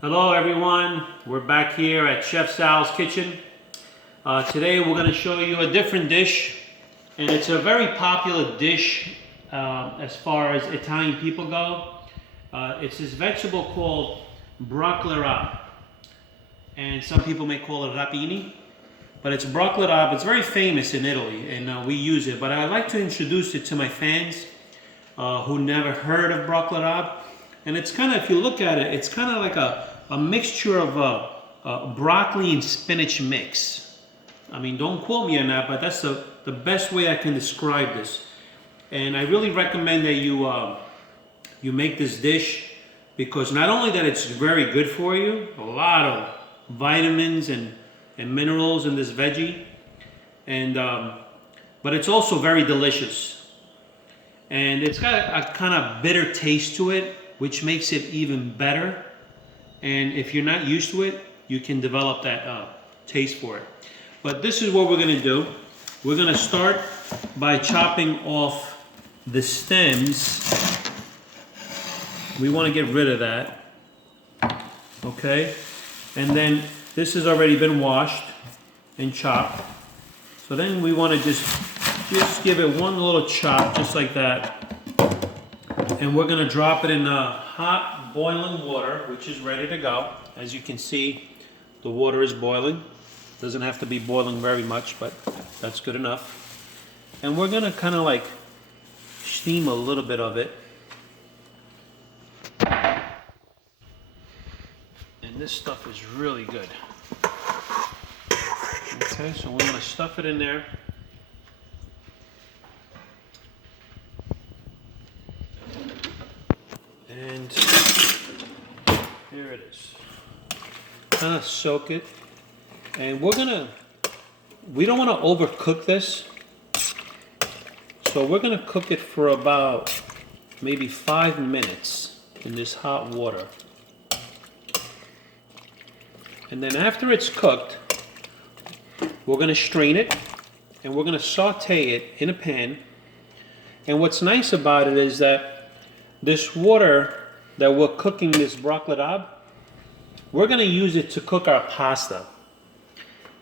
Hello everyone, we're back here at Chef Sal's kitchen. Today we're going to show you a different dish, and it's a very popular dish as far as Italian people go. It's this vegetable called broccoli rabe, and some people may call it rapini, but it's broccoli rabe. It's very famous in Italy, and we use it, but I'd like to introduce it to my fans who never heard of broccoli rabe. And it's kind of, if you look at it, it's kind of like a mixture of broccoli and spinach mix. I mean, don't quote me on that, but that's the best way I can describe this. And I really recommend that you make this dish, because not only that it's very good for you, a lot of vitamins and minerals in this veggie, and but it's also very delicious. And it's got a kind of bitter taste to it, which makes it even better. And if you're not used to it, you can develop that taste for it. But this is what we're going to do. We're going to start by chopping off the stems. We want to get rid of that. Okay? And then this has already been washed and chopped. So then we want to just give it one little chop, just like that. And we're going to drop it in hot boiling water, which is ready to go. As you can see, the water is boiling. Doesn't have to be boiling very much, but that's good enough. And we're going to kind of like steam a little bit of it. And this stuff is really good. Okay, so we're going to stuff it in there. And here it is. Kind of soak it. And we don't want to overcook this. So we're going to cook it for about maybe 5 minutes in this hot water. And then after it's cooked, we're going to strain it and we're going to saute it in a pan. And what's nice about it is that this water that we're cooking this broccoli rabe, we're going to use it to cook our pasta.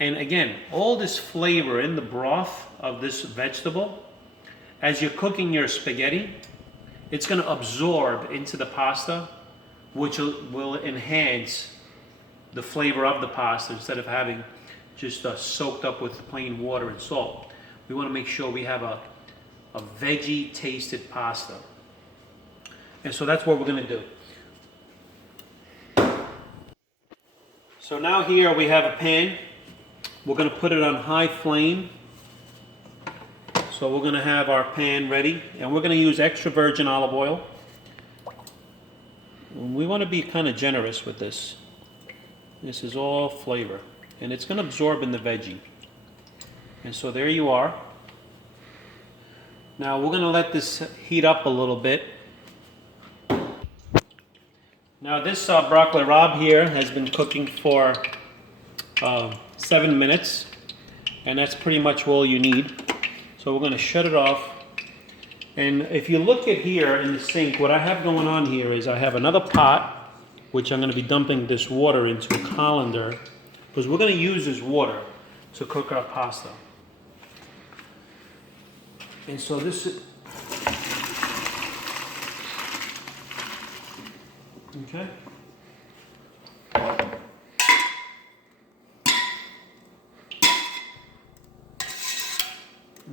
And again, all this flavor in the broth of this vegetable, as you're cooking your spaghetti, it's going to absorb into the pasta, which will enhance the flavor of the pasta instead of having just soaked up with plain water and salt. We want to make sure we have a veggie tasted pasta. And so that's what we're going to do. So now here we have a pan. We're going to put it on high flame. So we're going to have our pan ready. And we're going to use extra virgin olive oil. We want to be kind of generous with this. This is all flavor. And it's going to absorb in the veggie. And so there you are. Now we're going to let this heat up a little bit. Now this broccoli rabe here has been cooking for 7 minutes, and that's pretty much all you need. So we're going to shut it off. And if you look at here in the sink, what I have going on here is I have another pot, which I'm going to be dumping this water into a colander, because we're going to use this water to cook our pasta. And so this is... Okay.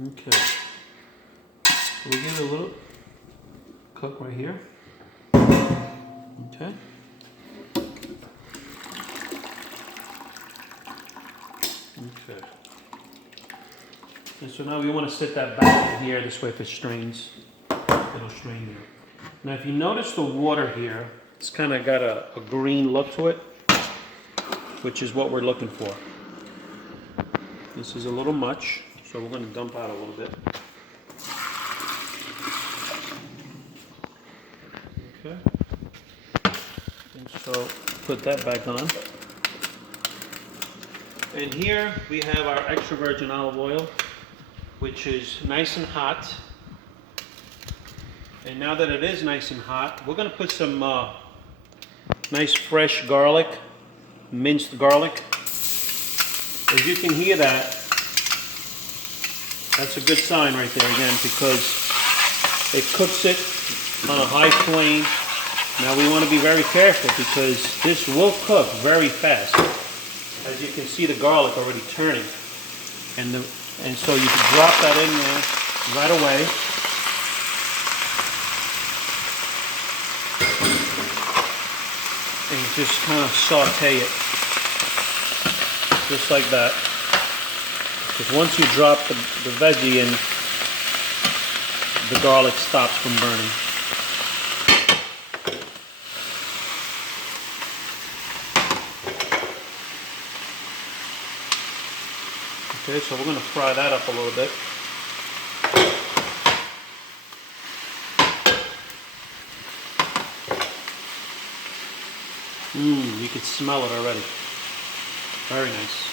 Okay. So we give it a little cook right here. Okay. Okay. And so now we want to set that back in here. This way, if it strains, it'll strain there. Now, if you notice the water here, it's kind of got a green look to it, which is what we're looking for. This is a little much, so we're going to dump out a little bit. Okay. And so put that back on. And here we have our extra virgin olive oil, which is nice and hot. And now that it is nice and hot, we're going to put some Nice fresh garlic, minced garlic. As you can hear that, that's a good sign right there again, because it cooks it on a high flame. Now we want to be very careful because this will cook very fast. As you can see, the garlic already turning, and so you can drop that in there right away. And just kind of saute it, just like that. Because once you drop the veggie in, the garlic stops from burning. Okay, so we're going to fry that up a little bit. You can smell it already. Very nice.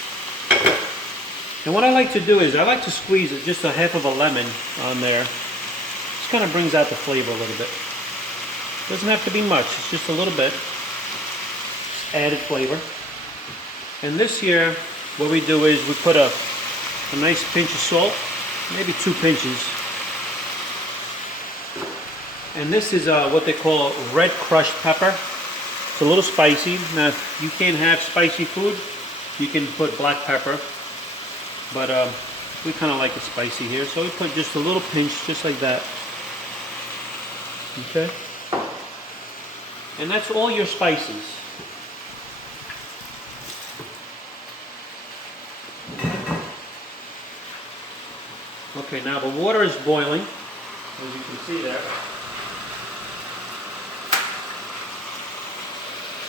And what I like to do is I like to squeeze just a half of a lemon on there. Just kind of brings out the flavor a little bit. Doesn't have to be much, it's just a little bit. Just added flavor. And this here, what we do is we put a nice pinch of salt, maybe 2 pinches. And this is what they call red crushed pepper. It's a little spicy. Now, if you can't have spicy food, you can put black pepper. But we kind of like it spicy here, so we put just a little pinch, just like that. Okay? And that's all your spices. Okay, now the water is boiling, as you can see there.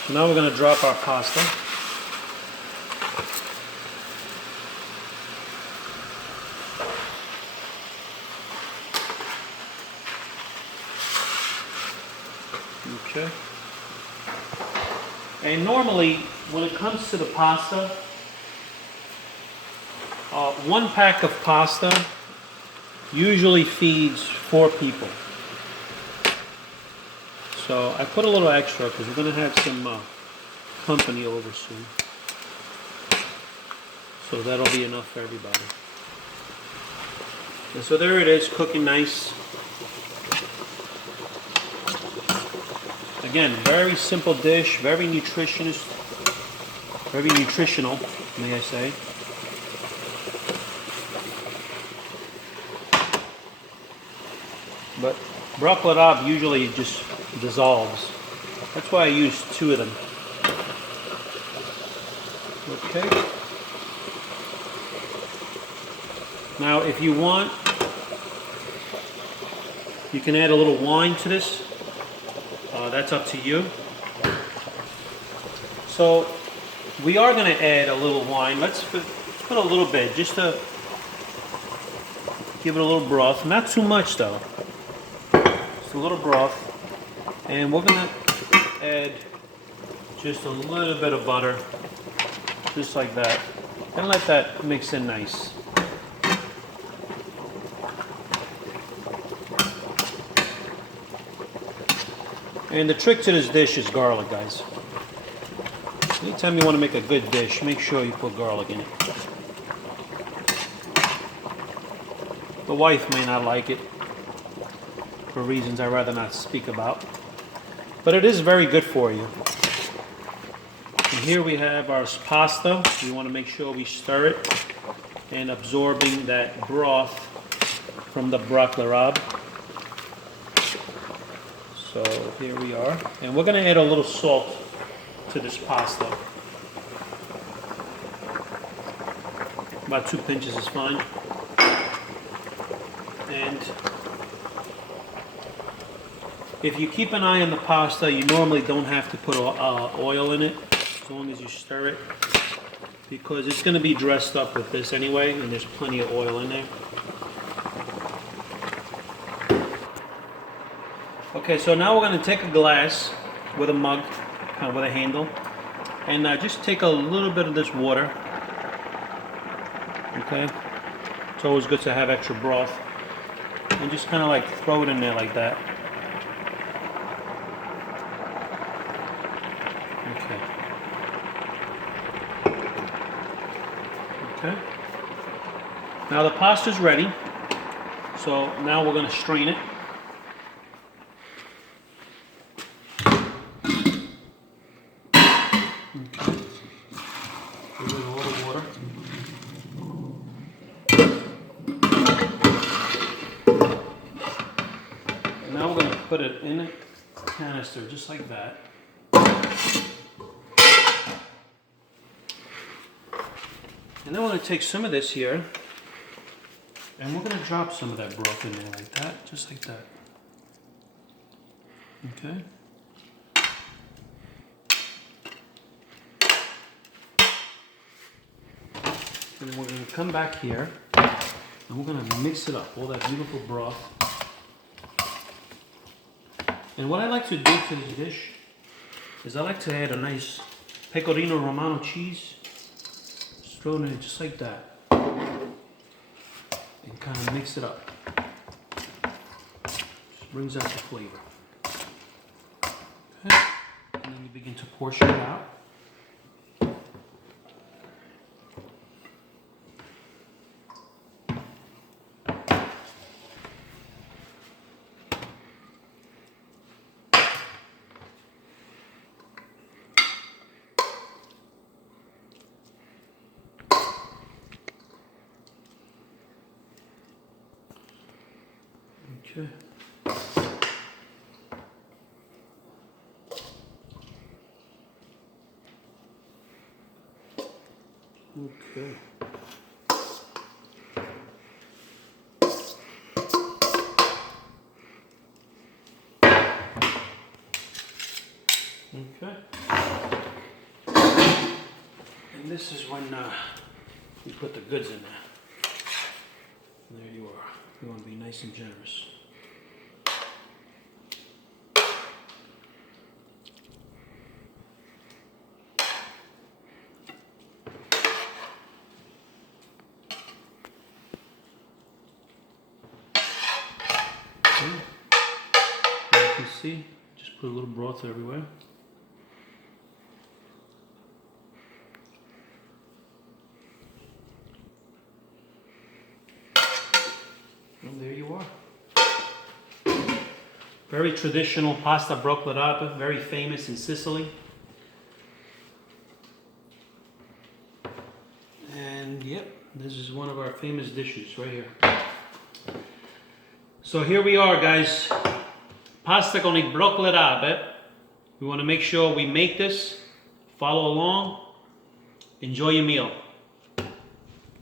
So now we're going to drop our pasta. Okay. And normally, when it comes to the pasta, 1 pack of pasta usually feeds 4 people. So I put a little extra because we're going to have some company over soon. So that'll be enough for everybody. And so there it is, cooking nice. Again, very simple dish, very nutritional, may I say. But broccoli rabe usually just dissolves. That's why I use 2 of them. Okay. Now, if you want, you can add a little wine to this. That's up to you. So we are going to add a little wine. Let's put a little bit, just to give it a little broth. Not too much though. Just a little broth. And we're going to add just a little bit of butter, just like that. And let that mix in nice. And the trick to this dish is garlic, guys. Anytime you want to make a good dish, make sure you put garlic in it. The wife may not like it for reasons I'd rather not speak about. But it is very good for you. And here we have our pasta. We want to make sure we stir it and absorbing that broth from the broccoli rabe. So here we are, and we're going to add a little salt to this pasta. About 2 pinches is fine. And if you keep an eye on the pasta, you normally don't have to put oil in it, as long as you stir it, because it's going to be dressed up with this anyway, and there's plenty of oil in there. Okay, so now we're going to take a glass with a mug, with a handle, and just take a little bit of this water. Okay, it's always good to have extra broth, and just kind of like throw it in there like that. Okay. Okay. Now the pasta's ready. So now we're going to strain it. Okay. Give it a little water. And now we're going to put it in a canister just like that. And then we're going to take some of this here, and we're going to drop some of that broth in there like that, just like that. Okay. And then we're going to come back here, and we're going to mix it up, all that beautiful broth. And what I like to do to this dish is I like to add a nice pecorino romano cheese. Just throw it in just like that. And kind of mix it up. Just brings out the flavor. Okay. And then you begin to portion it out. Okay. Okay. Okay. And this is when we put the goods in there. And there you are. You want to be nice and generous. Okay. As you can see, just put a little broth everywhere. And there you are. Very traditional pasta broccoli rabe, very famous in Sicily. And yep, this is one of our famous dishes right here. So here we are, guys. Pasta con il broccoli rabe. We want to make sure we make this. Follow along. Enjoy your meal.